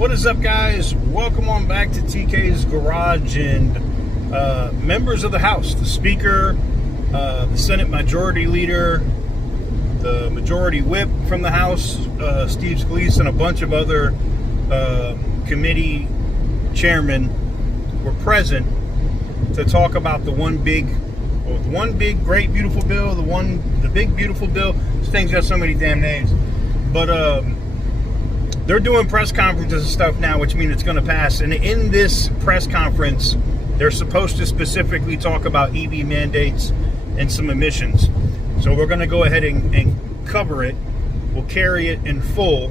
What is up, guys? Welcome on back to TK's Garage. And members of the House, the Speaker, the Senate Majority Leader, the Majority Whip from the House, Steve Scalise, and a bunch of other committee chairmen were present to talk about the one big, great, beautiful bill, the big, beautiful bill. This thing's got so many damn names. But they're doing press conferences and stuff now, which means it's going to pass. And in this press conference, they're supposed to specifically talk about EV mandates and some emissions. So we're going to go ahead and cover it. We'll carry it in full.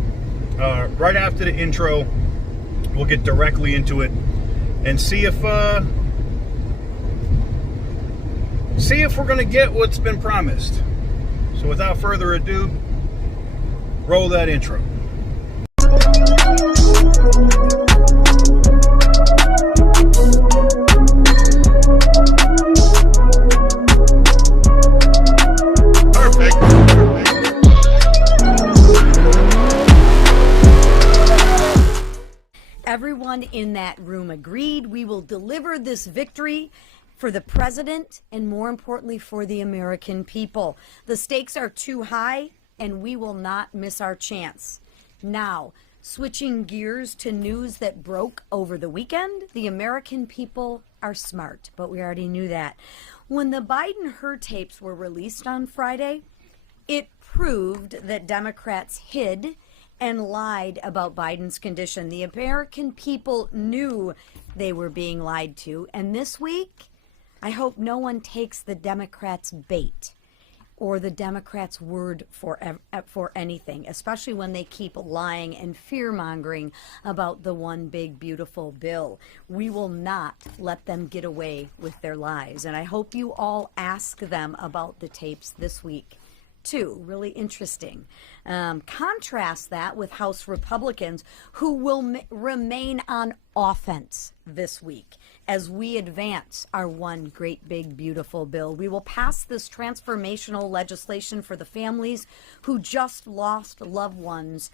Right after the intro, we'll get directly into it and see if we're going to get what's been promised. So without further ado, roll that intro. Everyone in that room agreed we will deliver this victory for the president and, more importantly, for the American people. The stakes are too high, and we will not miss our chance. Now, switching gears to news that broke over the weekend, the American people are smart, but we already knew that. When the Biden-Hur tapes were released on Friday, it proved that Democrats hid and lied about Biden's condition. The American people knew they were being lied to. And this week, I hope no one takes the Democrats' bait or the Democrats' word for anything, especially when they keep lying and fear-mongering about the one big, beautiful bill. We will not let them get away with their lies. And I hope you all ask them about the tapes this week, too. Really interesting. Contrast that with House Republicans, who will remain on offense this week as we advance our one great big beautiful bill. We will pass this transformational legislation for the families who just lost loved ones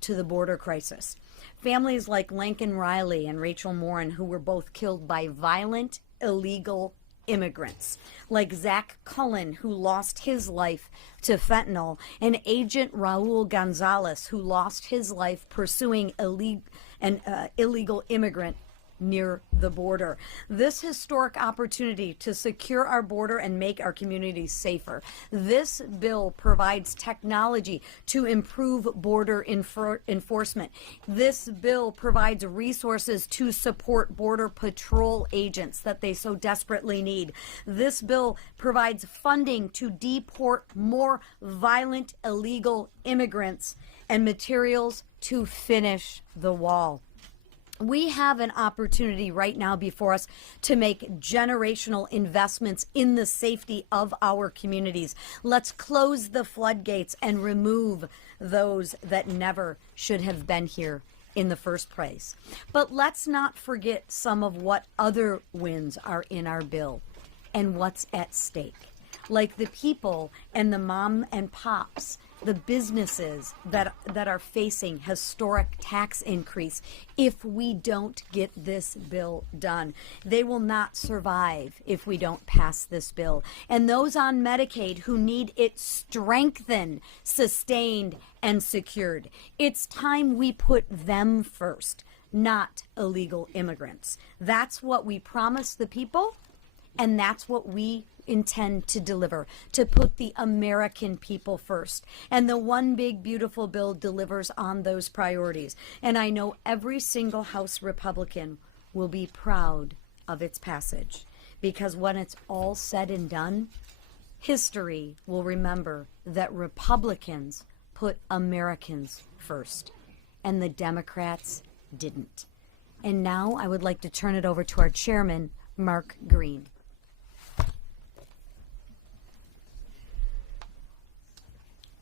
to the border crisis. Families like Lincoln Riley and Rachel Morin, who were both killed by violent, illegal immigrants, like Zach Cullen, who lost his life to fentanyl, and Agent Raul Gonzalez, who lost his life pursuing an illegal immigrant near the border. This historic opportunity to secure our border and make our communities safer. This bill provides technology to improve border enforcement. This bill provides resources to support border patrol agents that they so desperately need. This bill provides funding to deport more violent illegal immigrants and materials to finish the wall. We have an opportunity right now before us to make generational investments in the safety of our communities. Let's close the floodgates and remove those that never should have been here in the first place. But let's not forget some of what other wins are in our bill and what's at stake, like the people and the mom and pops, the businesses that are facing historic tax increase if we don't get this bill done. They will not survive if we don't pass this bill. And those on Medicaid who need it strengthened, sustained, and secured. It's time we put them first, not illegal immigrants. That's what we promised the people, and that's what we intend to deliver, to put the American people first. And the one big beautiful bill delivers on those priorities. And I know every single House Republican will be proud of its passage, because when it's all said and done, history will remember that Republicans put Americans first and the Democrats didn't. And now I would like to turn it over to our chairman, Mark Green.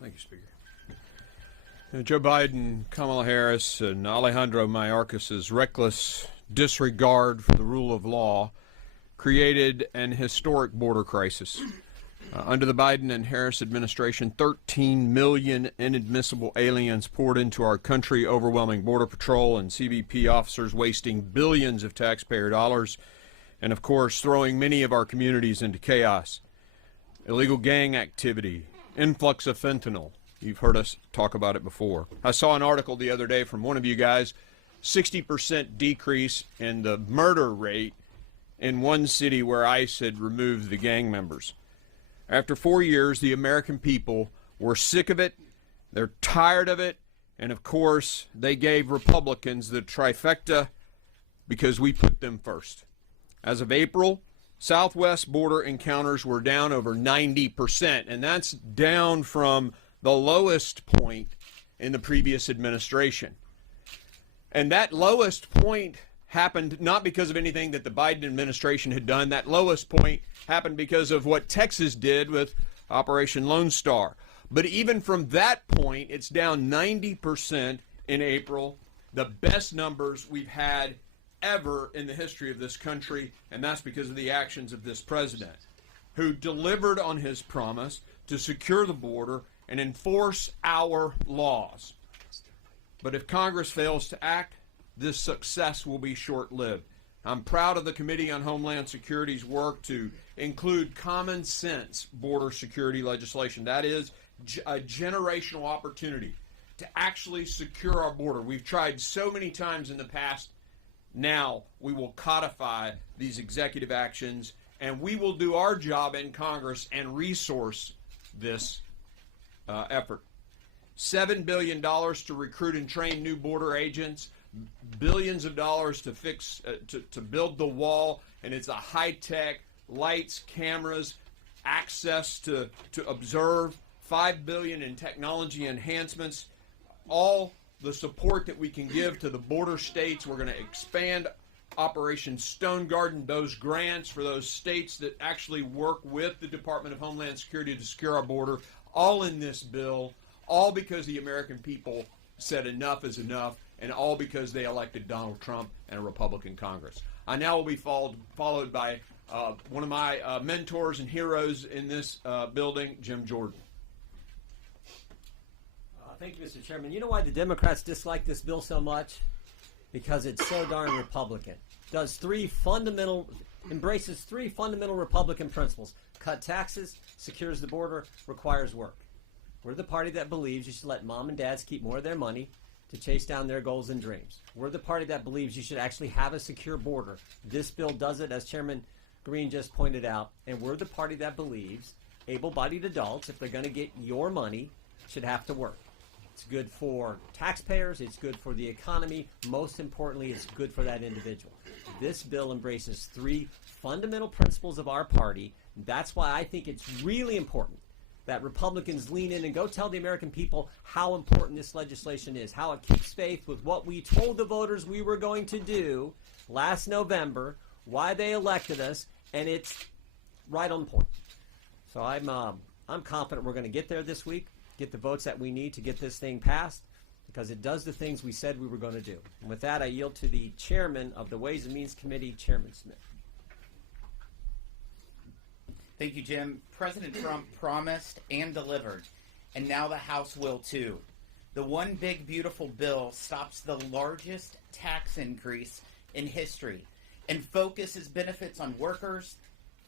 Thank you, Speaker. Joe Biden, Kamala Harris, and Alejandro Mayorkas's reckless disregard for the rule of law created an historic border crisis. Under the Biden and Harris administration, 13 million inadmissible aliens poured into our country, overwhelming Border Patrol and CBP officers, wasting billions of taxpayer dollars, and of course, throwing many of our communities into chaos. Illegal gang activity, influx of fentanyl. You've heard us talk about it before. I saw an article the other day from one of you guys, 60% decrease in the murder rate in one city where ICE had removed the gang members. After 4 years, the American people were sick of it, they're tired of it, and of course, they gave Republicans the trifecta because we put them first. As of April, southwest border encounters were down over 90%, and that's down from the lowest point in the previous administration. And that lowest point happened not because of anything that the Biden administration had done. That lowest point happened because of what Texas did with Operation Lone Star. But even from that point, it's down 90% in April, the best numbers we've had ever in the history of this country, and that's because of the actions of this president, who delivered on his promise to secure the border and enforce our laws. But if Congress fails to act, this success will be short-lived. I'm proud of the Committee on Homeland Security's work to include common sense border security legislation. That is a generational opportunity to actually secure our border. We've tried so many times in the past. Now we will codify these executive actions, and we will do our job in Congress and resource this effort. $7 billion to recruit and train new border agents, billions of dollars to fix, to build the wall, and it's a high-tech, lights, cameras, access to observe, $5 billion in technology enhancements, all the support that we can give to the border states. We're going to expand Operation Stone Garden, those grants for those states that actually work with the Department of Homeland Security to secure our border, all in this bill, all because the American people said enough is enough, and all because they elected Donald Trump and a Republican Congress. I now will be followed by one of my mentors and heroes in this building, Jim Jordan. Thank you, Mr. Chairman. You know why the Democrats dislike this bill so much? Because it's so darn Republican. Embraces three fundamental Republican principles. Cut taxes, secures the border, requires work. We're the party that believes you should let mom and dads keep more of their money to chase down their goals and dreams. We're the party that believes you should actually have a secure border. This bill does it, as Chairman Green just pointed out. And we're the party that believes able-bodied adults, if they're going to get your money, should have to work. It's good for taxpayers. It's good for the economy. Most importantly, it's good for that individual. This bill embraces three fundamental principles of our party. That's why I think it's really important that Republicans lean in and go tell the American people how important this legislation is, how it keeps faith with what we told the voters we were going to do last November, why they elected us, and it's right on point. So I'm confident we're going to get there this week, get the votes that we need to get this thing passed, because it does the things we said we were going to do. And with that, I yield to the chairman of the Ways and Means Committee, Chairman Smith. Thank you, Jim. President Trump promised and delivered, and now the House will too. The One Big Beautiful Bill stops the largest tax increase in history and focuses benefits on workers,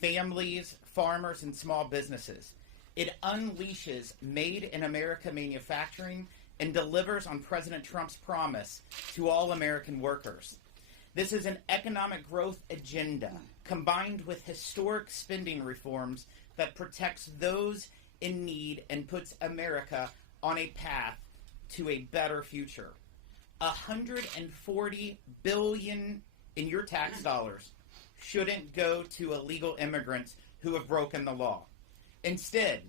families, farmers, and small businesses. It unleashes Made in America manufacturing and delivers on President Trump's promise to all American workers. This is an economic growth agenda combined with historic spending reforms that protects those in need and puts America on a path to a better future. $140 billion in your tax dollars shouldn't go to illegal immigrants who have broken the law. Instead,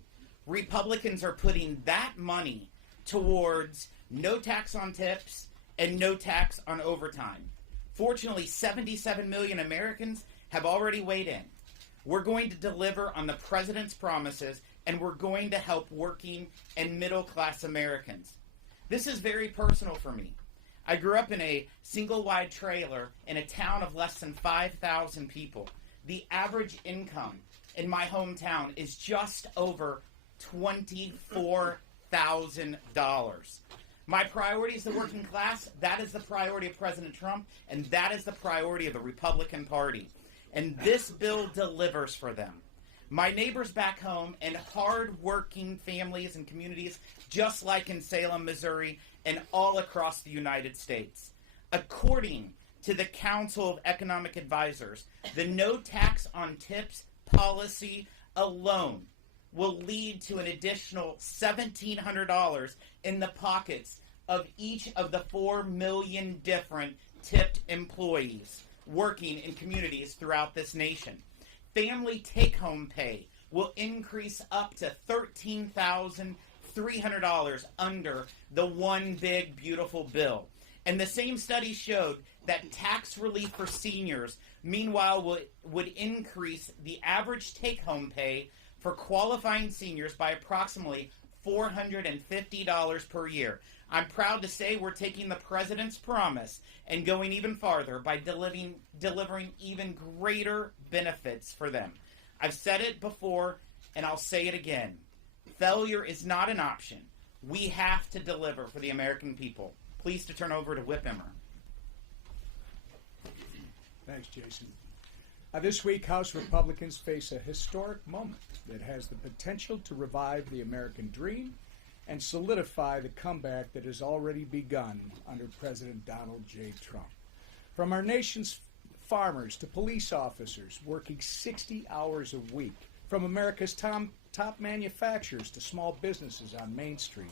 Republicans are putting that money towards no tax on tips and no tax on overtime. Fortunately, 77 million Americans have already weighed in. We're going to deliver on the president's promises, and we're going to help working and middle-class Americans. This is very personal for me. I grew up in a single-wide trailer in a town of less than 5,000 people. The average income in my hometown is just over $24,000. My priority is the working class. That is the priority of President Trump, and that is the priority of the Republican Party. And this bill delivers for them. My neighbors back home and hard-working families and communities, just like in Salem, Missouri, and all across the United States. According to the Council of Economic Advisors, the no tax on tips policy alone will lead to an additional $1,700 in the pockets of each of the 4 million different tipped employees working in communities throughout this nation. Family take-home pay will increase up to $13,300 under the one big beautiful bill. And the same study showed that tax relief for seniors, meanwhile, would increase the average take-home pay for qualifying seniors by approximately $450 per year. I'm proud to say we're taking the president's promise and going even farther by delivering even greater benefits for them. I've said it before, and I'll say it again. Failure is not an option. We have to deliver for the American people. Pleased to turn over to Whip Emmer. Thanks, Jason. This week, House Republicans face a historic moment that has the potential to revive the American dream and solidify the comeback that has already begun under President Donald J. Trump. From our nation's farmers to police officers working 60 hours a week, from America's top manufacturers to small businesses on Main Street,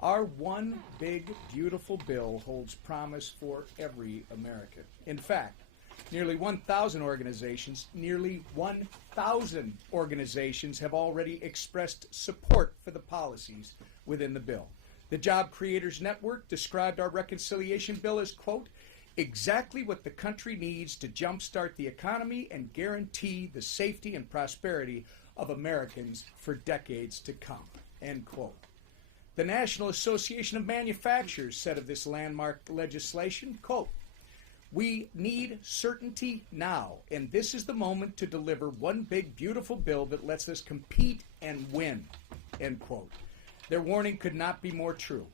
our one big, beautiful bill holds promise for every American. In fact, nearly 1,000 organizations have already expressed support for the policies within the bill. The Job Creators Network described our reconciliation bill as, quote, exactly what the country needs to jumpstart the economy and guarantee the safety and prosperity of Americans for decades to come, end quote. The National Association of Manufacturers said of this landmark legislation, quote, we need certainty now, and this is the moment to deliver one big, beautiful bill that lets us compete and win, end quote. Their warning could not be more true.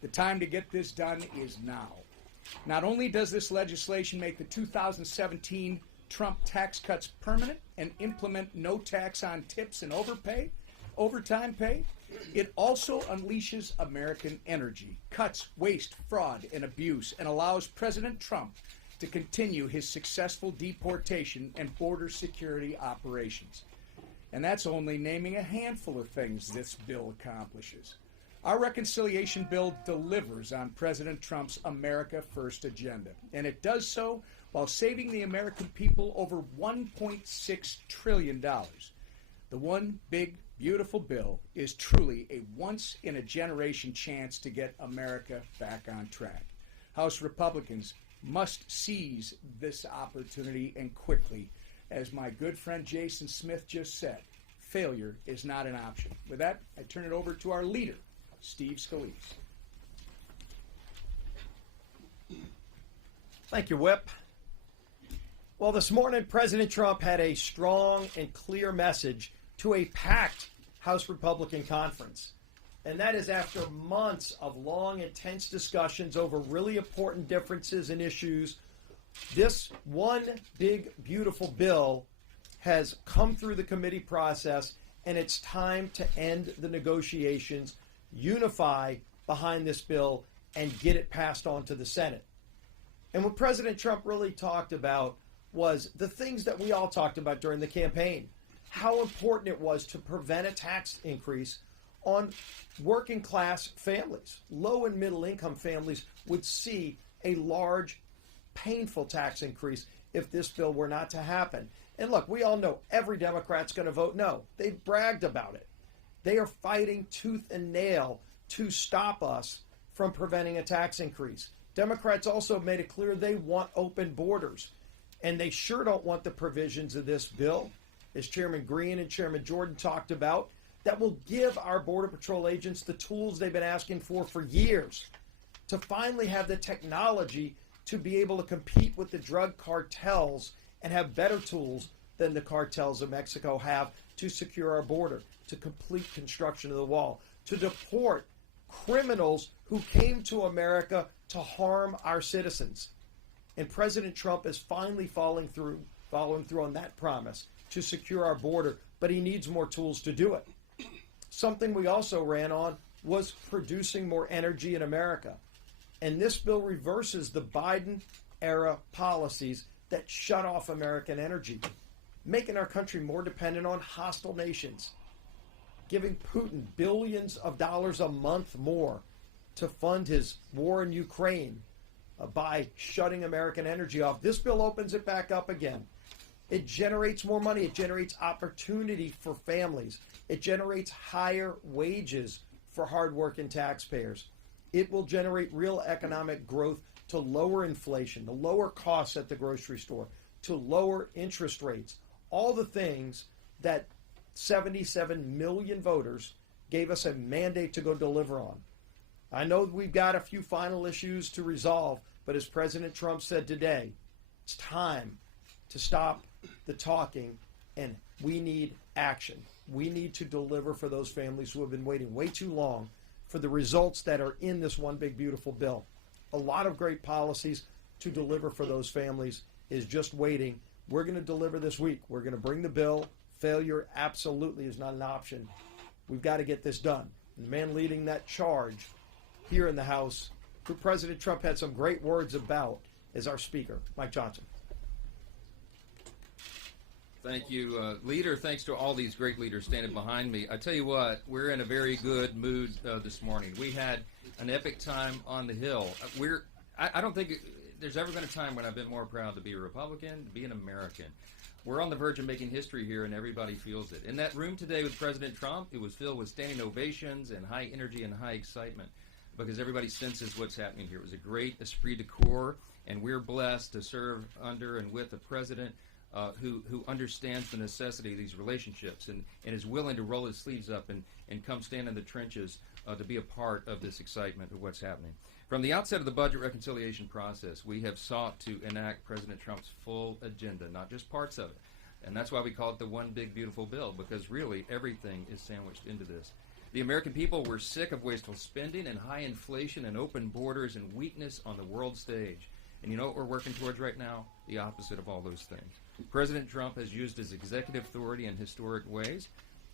The time to get this done is now. Not only does this legislation make the 2017 Trump tax cuts permanent and implement no tax on tips and overtime pay, it also unleashes American energy, cuts waste, fraud, and abuse, and allows President Trump to continue his successful deportation and border security operations. And that's only naming a handful of things this bill accomplishes. Our reconciliation bill delivers on President Trump's America First agenda, and it does so while saving the American people over $1.6 trillion. The one big, beautiful bill is truly a once-in-a-generation chance to get America back on track. House Republicans must seize this opportunity and quickly. As my good friend Jason Smith just said, failure is not an option. With that, I turn it over to our leader, Steve Scalise. Thank you, Whip. Well, this morning, President Trump had a strong and clear message to a packed House Republican conference. And that is after months of long, intense discussions over really important differences and issues. This one big, beautiful bill has come through the committee process, and it's time to end the negotiations, unify behind this bill, and get it passed on to the Senate. And what President Trump really talked about was the things that we all talked about during the campaign. How important it was to prevent a tax increase on working class families. Low and middle income families would see a large, painful tax increase if this bill were not to happen. And look, we all know every Democrat's going to vote no. They've bragged about it. They are fighting tooth and nail to stop us from preventing a tax increase. Democrats also made it clear they want open borders. And they sure don't want the provisions of this bill, as Chairman Green and Chairman Jordan talked about, that will give our Border Patrol agents the tools they've been asking for years to finally have the technology to be able to compete with the drug cartels and have better tools than the cartels of Mexico have to secure our border, to complete construction of the wall, to deport criminals who came to America to harm our citizens. And President Trump is finally following through on that promise to secure our border, but he needs more tools to do it. Something we also ran on was producing more energy in America. And this bill reverses the Biden-era policies that shut off American energy, making our country more dependent on hostile nations, giving Putin billions of dollars a month more to fund his war in Ukraine by shutting American energy off. This bill opens it back up again. It generates more money. It generates opportunity for families. It generates higher wages for hardworking taxpayers. It will generate real economic growth to lower inflation, to lower costs at the grocery store, to lower interest rates. All the things that 77 million voters gave us a mandate to go deliver on. I know we've got a few final issues to resolve, but as President Trump said today, it's time to stop the talking and we need action. We need to deliver for those families who have been waiting way too long for the results that are in this one big beautiful bill. A lot of great policies to deliver for those families is just waiting. We're going to deliver this week. We're going to bring the bill. Failure absolutely is not an option. We've got to get this done. And the man leading that charge here in the House, who President Trump had some great words about, is our Speaker, Mike Johnson. Thank you, Leader. Thanks to all these great leaders standing behind me. I tell you what, we're in a very good mood this morning. We had an epic time on the Hill. I don't think there's ever been a time when I've been more proud to be a Republican, to be an American. We're on the verge of making history here, and everybody feels it. In that room today with President Trump, it was filled with standing ovations and high energy and high excitement because everybody senses what's happening here. It was a great esprit de corps, and we're blessed to serve under and with a president who understands the necessity of these relationships and is willing to roll his sleeves up and come stand in the trenches to be a part of this excitement of what's happening. From the outset of the budget reconciliation process, we have sought to enact President Trump's full agenda, not just parts of it. And that's why we call it the one big beautiful bill, because really everything is sandwiched into this. The American people were sick of wasteful spending and high inflation and open borders and weakness on the world stage. And you know what we're working towards right now? The opposite of all those things. President Trump has used his executive authority in historic ways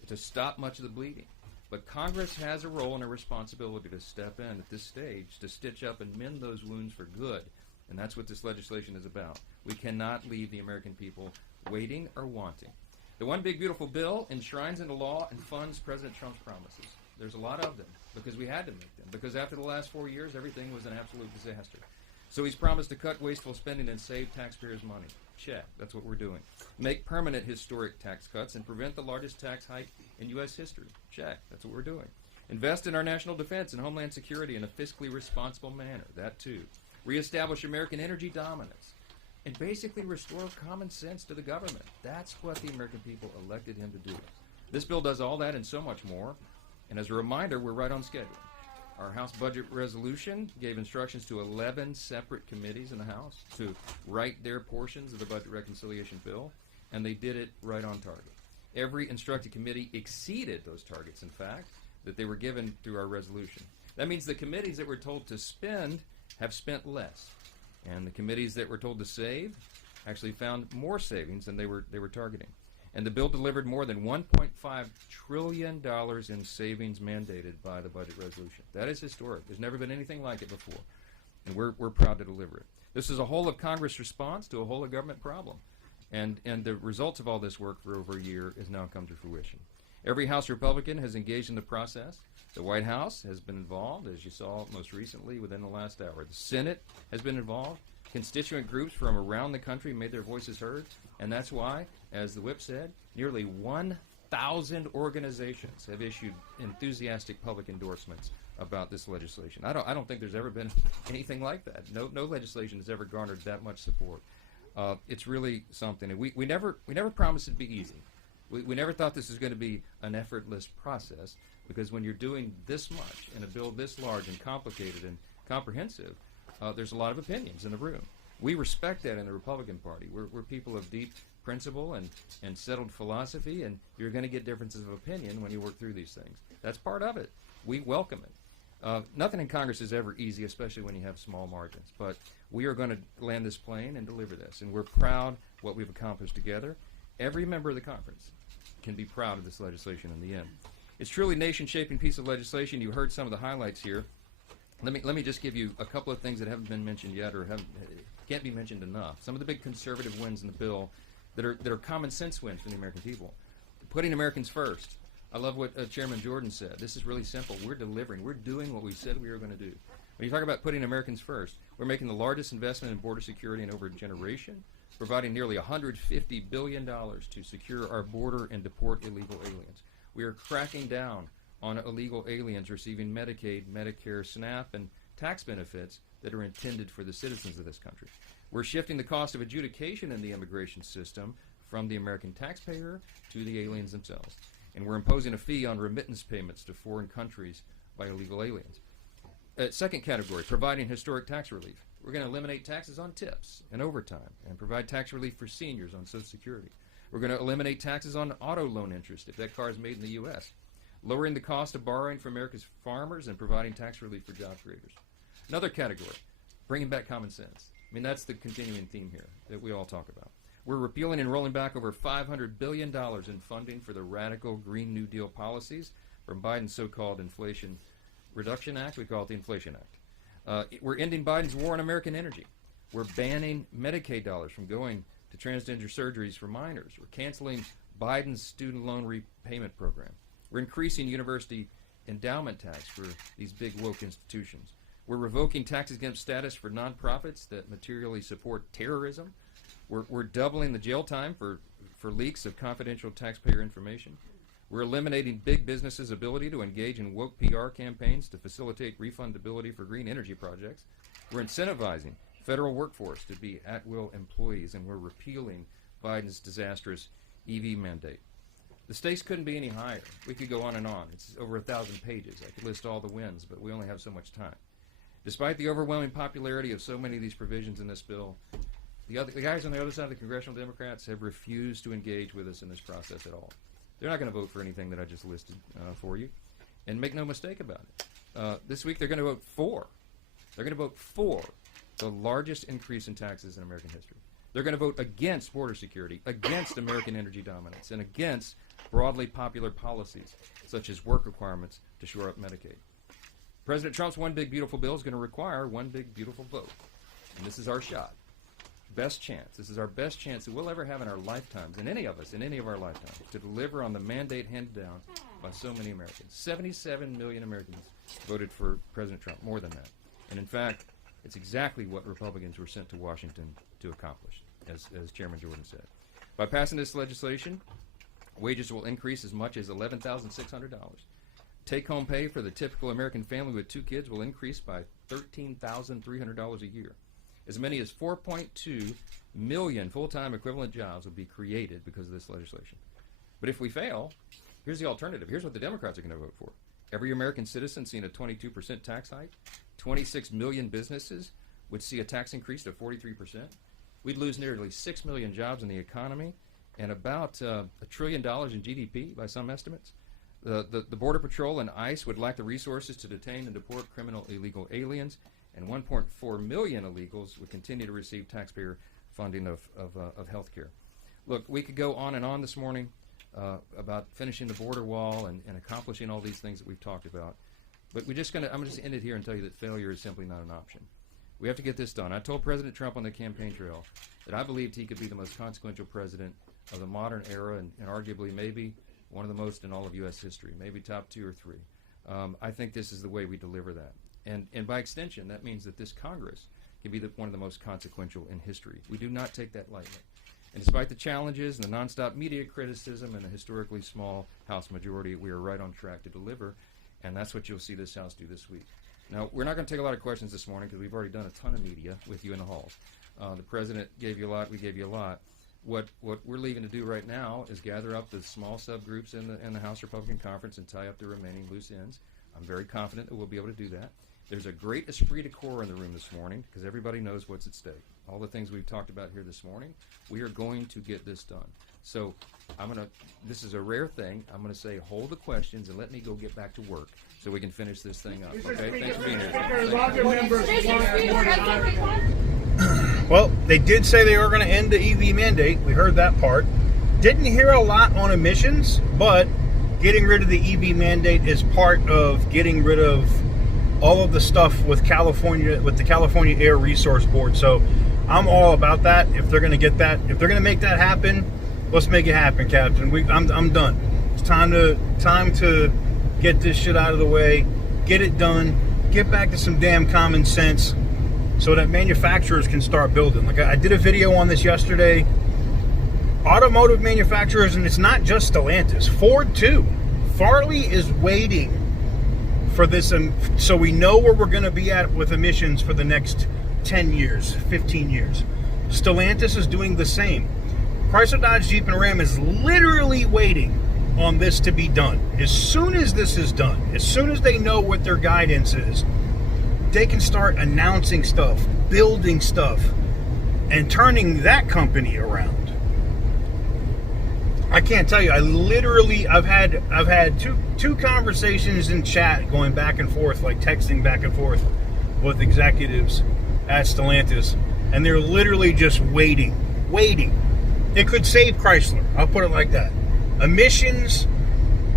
to stop much of the bleeding. But Congress has a role and a responsibility to step in at this stage to stitch up and mend those wounds for good. And that's what this legislation is about. We cannot leave the American people waiting or wanting. The one big beautiful bill enshrines into law and funds President Trump's promises. There's a lot of them because we had to make them. Because after the last 4 years, everything was an absolute disaster. So he's promised to cut wasteful spending and save taxpayers' money. Check. That's what we're doing. Make permanent historic tax cuts and prevent the largest tax hike in U.S. history. Check. That's what we're doing. Invest in our national defense and homeland security in a fiscally responsible manner. That too. Reestablish American energy dominance. And basically restore common sense to the government. That's what the American people elected him to do. This bill does all that and so much more. And as a reminder, we're right on schedule. Our House Budget Resolution gave instructions to 11 separate committees in the House to write their portions of the Budget Reconciliation Bill, and they did it right on target. Every instructed committee exceeded those targets, in fact, that they were given through our resolution. That means the committees that were told to spend have spent less, and the committees that were told to save actually found more savings than they were targeting. And the bill delivered more than $1.5 trillion in savings mandated by the budget resolution. That is historic. There's never been anything like it before. And we're proud to deliver it. This is a whole of Congress response to a whole of government problem. And the results of all this work for over a year has now come to fruition. Every House Republican has engaged in the process. The White House has been involved, as you saw most recently within the last hour. The Senate has been involved. Constituent groups from around the country made their voices heard, and that's why, as the whip said, nearly 1,000 organizations have issued enthusiastic public endorsements about this legislation. I don't think there's ever been anything like that. No legislation has ever garnered that much support. It's really something, and we never promised it'd be easy. We never thought this was going to be an effortless process, because when you're doing this much in a bill this large and complicated and comprehensive, there's a lot of opinions in the room. We respect that in the Republican Party. We're people of deep principle and settled philosophy, and you're going to get differences of opinion when you work through these things. That's part of it. We welcome it. Nothing in Congress is ever easy, especially when you have small margins. But we are going to land this plane and deliver this, and we're proud what we've accomplished together. Every member of the conference can be proud of this legislation in the end. It's truly a nation-shaping piece of legislation. You heard some of the highlights here. Let me just give you a couple of things that haven't been mentioned yet or can't be mentioned enough. Some of the big conservative wins in the bill that are common sense wins for the American people. Putting Americans first. I love what Chairman Jordan said. This is really simple. We're delivering. We're doing what we said we were going to do. When you talk about putting Americans first, we're making the largest investment in border security in over a generation, providing nearly $150 billion to secure our border and deport illegal aliens. We are cracking down on illegal aliens receiving Medicaid, Medicare, SNAP, and tax benefits that are intended for the citizens of this country. We're shifting the cost of adjudication in the immigration system from the American taxpayer to the aliens themselves. And we're imposing a fee on remittance payments to foreign countries by illegal aliens. Second category, providing historic tax relief. We're going to eliminate taxes on tips and overtime and provide tax relief for seniors on Social Security. We're going to eliminate taxes on auto loan interest if that car is made in the U.S., lowering the cost of borrowing for America's farmers and providing tax relief for job creators. Another category, bringing back common sense. I mean, that's the continuing theme here that we all talk about. We're repealing and rolling back over $500 billion in funding for the radical Green New Deal policies from Biden's so-called Inflation Reduction Act. We call it the Inflation Act. We're ending Biden's war on American energy. We're banning Medicaid dollars from going to transgender surgeries for minors. We're canceling Biden's student loan repayment program. We're increasing university endowment tax for these big woke institutions. We're revoking tax exempt status for nonprofits that materially support terrorism. We're doubling the jail time for leaks of confidential taxpayer information. We're eliminating big businesses' ability to engage in woke PR campaigns to facilitate refundability for green energy projects. We're incentivizing federal workforce to be at-will employees, and we're repealing Biden's disastrous EV mandate. The stakes couldn't be any higher. We could go on and on. It's over 1,000 pages. I could list all the wins, but we only have so much time. Despite the overwhelming popularity of so many of these provisions in this bill, the guys on the other side of the congressional Democrats have refused to engage with us in this process at all. They're not going to vote for anything that I just listed for you. And make no mistake about it. This week they're going to vote for. They're going to vote for the largest increase in taxes in American history. They're going to vote against border security, against American energy dominance, and against broadly popular policies, such as work requirements to shore up Medicaid. President Trump's One Big Beautiful Bill is going to require one big beautiful vote. And this is our shot. Best chance. This is our best chance that we'll ever have in our lifetimes, in any of us, in any of our lifetimes, to deliver on the mandate handed down by so many Americans. 77 million Americans voted for President Trump, more than that. And in fact, it's exactly what Republicans were sent to Washington to accomplish, as Chairman Jordan said. By passing this legislation, wages will increase as much as $11,600. Take-home pay for the typical American family with 2 kids will increase by $13,300 a year. As many as 4.2 million full-time equivalent jobs will be created because of this legislation. But if we fail, here's the alternative. Here's what the Democrats are going to vote for. Every American citizen seeing a 22% tax hike. 26 million businesses would see a tax increase to 43%. We'd lose nearly 6 million jobs in the economy and about $1 trillion in GDP by some estimates. The Border Patrol and ICE would lack the resources to detain and deport criminal illegal aliens, and 1.4 million illegals would continue to receive taxpayer funding of health care. Look, we could go on and on this morning about finishing the border wall and accomplishing all these things that we've talked about. But I'm just end it here and tell you that failure is simply not an option. We have to get this done. I told President Trump on the campaign trail that I believed he could be the most consequential president of the modern era and arguably maybe one of the most in all of U.S. history, maybe top 2 or 3. I think this is the way we deliver that. And by extension, that means that this Congress can be one of the most consequential in history. We do not take that lightly. And despite the challenges and the nonstop media criticism and the historically small House majority, we are right on track to deliver, and that's what you'll see this House do this week. Now, we're not going to take a lot of questions this morning because we've already done a ton of media with you in the halls. The President gave you a lot, we gave you a lot. What we're leaving to do right now is gather up the small subgroups in the House Republican Conference and tie up the remaining loose ends. I'm very confident that we'll be able to do that. There's a great esprit de corps in the room this morning because everybody knows what's at stake. All the things we've talked about here this morning, we are going to get this done. So this is a rare thing. I'm going to say hold the questions and let me go get back to work so we can finish this thing up. Okay? Thanks for being here. Well, they did say they were going to end the EV mandate. We heard that part. Didn't hear a lot on emissions, but getting rid of the EV mandate is part of getting rid of all of the stuff with California, with the California Air Resource Board. So I'm all about that. If they're going to get that, if they're going to make that happen, let's make it happen, Captain. I'm done. It's time to get this shit out of the way, get it done, get back to some damn common sense, so that manufacturers can start building. Like I did a video on this yesterday. Automotive manufacturers, and it's not just Stellantis, Ford too. Farley is waiting for this, so we know where we're going to be at with emissions for the next 10 years, 15 years. Stellantis is doing the same. Chrysler, Dodge, Jeep, and Ram is literally waiting on this to be done. As soon as this is done, as soon as they know what their guidance is, they can start announcing stuff, building stuff, and turning that company around. I can't tell you. I've had two conversations in chat going back and forth, like texting back and forth with executives at Stellantis, and they're literally just waiting. It could save Chrysler. I'll put it like that. The emissions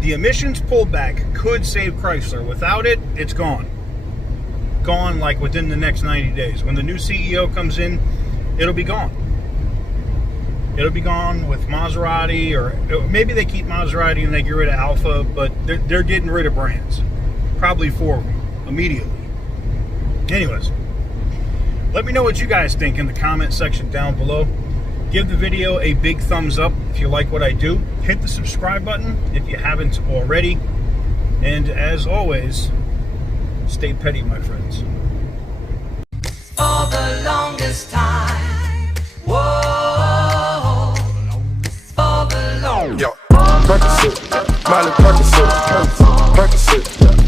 pullback could save Chrysler. Without it, it's gone. Gone like within the next 90 days. When the new CEO comes in, it'll be gone. It'll be gone with Maserati, or maybe they keep Maserati and they get rid of Alpha, but they're getting rid of brands. Probably 4 of them immediately. Anyways, let me know what you guys think in the comment section down below. Give the video a big thumbs up if you like what I do. Hit the subscribe button if you haven't already. And as always, stay petty, my friends. For the longest time. Whoa. For the longest time. Yo, Percocet, Miley Percocet, Percocet.